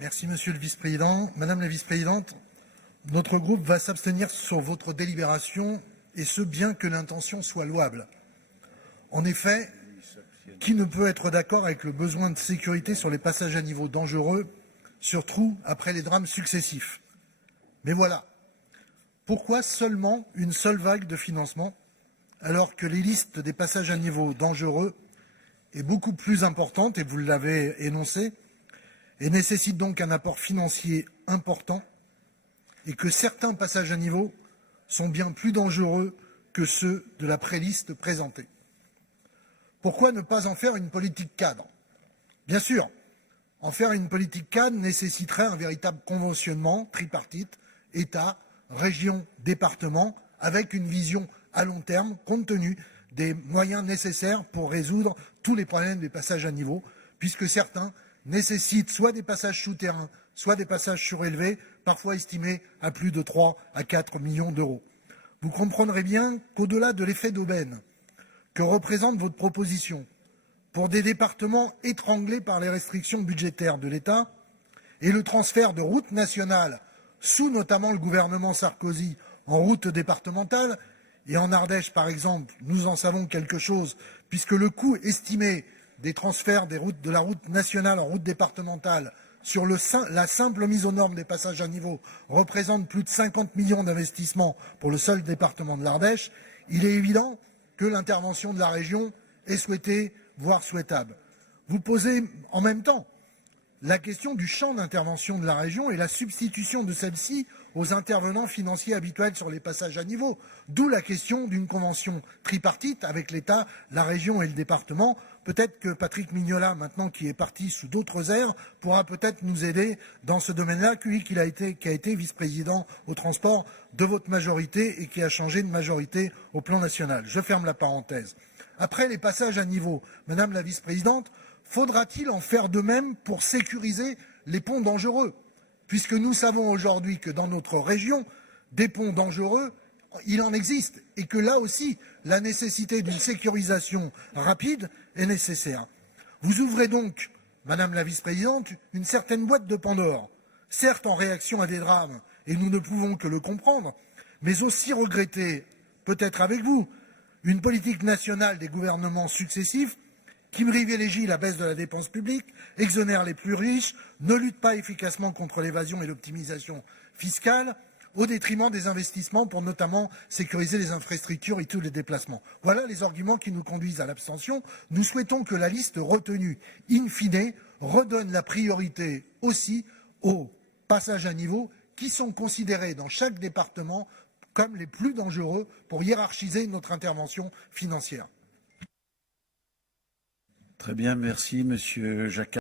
Merci, Monsieur le Vice-président. Madame la Vice-présidente, notre groupe va s'abstenir sur votre délibération, et ce, bien que l'intention soit louable. En effet, qui ne peut être d'accord avec le besoin de sécurité sur les passages à niveau dangereux, surtout après les drames successifs? Mais voilà, pourquoi seulement une seule vague de financement, alors que les listes des passages à niveau dangereux est beaucoup plus importante, et vous l'avez énoncé, et nécessite donc un apport financier important, et que certains passages à niveau sont bien plus dangereux que ceux de la préliste présentée. Pourquoi ne pas en faire une politique cadre? Bien sûr, en faire une politique cadre nécessiterait un véritable conventionnement tripartite, État, région, département, avec une vision à long terme, compte tenu des moyens nécessaires pour résoudre tous les problèmes des passages à niveau, puisque certains nécessitent soit des passages souterrains, soit des passages surélevés, parfois estimés à plus de 3 à 4 millions d'euros. Vous comprendrez bien qu'au-delà de l'effet d'aubaine que représente votre proposition pour des départements étranglés par les restrictions budgétaires de l'État et le transfert de routes nationales sous notamment le gouvernement Sarkozy en routes départementales, et en Ardèche par exemple, nous en savons quelque chose, puisque le coût estimé des transferts de la route nationale en route départementale sur la simple mise aux normes des passages à niveau représente plus de 50 millions d'investissements pour le seul département de l'Ardèche, il est évident que l'intervention de la région est souhaitée, voire souhaitable. Vous posez en même temps la question du champ d'intervention de la région et la substitution de celle-ci aux intervenants financiers habituels sur les passages à niveau, d'où la question d'une convention tripartite avec l'État, la région et le département. Peut-être que Patrick Mignola, maintenant qui est parti sous d'autres airs, pourra peut-être nous aider dans ce domaine-là, lui qui a été vice-président au transport de votre majorité et qui a changé de majorité au plan national. Je ferme la parenthèse. Après les passages à niveau, Madame la vice-présidente, faudra-t-il en faire de même pour sécuriser les ponts dangereux? Puisque nous savons aujourd'hui que dans notre région, des ponts dangereux, il en existe, et que là aussi, la nécessité d'une sécurisation rapide est nécessaire. Vous ouvrez donc, Madame la vice-présidente, une certaine boîte de Pandore, certes en réaction à des drames, et nous ne pouvons que le comprendre, mais aussi regretter, peut-être avec vous, une politique nationale des gouvernements successifs qui privilégie la baisse de la dépense publique, exonère les plus riches, ne lutte pas efficacement contre l'évasion et l'optimisation fiscale, au détriment des investissements pour notamment sécuriser les infrastructures et tous les déplacements. Voilà les arguments qui nous conduisent à l'abstention. Nous souhaitons que la liste retenue, in fine, redonne la priorité aussi aux passages à niveau qui sont considérés dans chaque département comme les plus dangereux pour hiérarchiser notre intervention financière. Très bien, merci Monsieur Jacquat.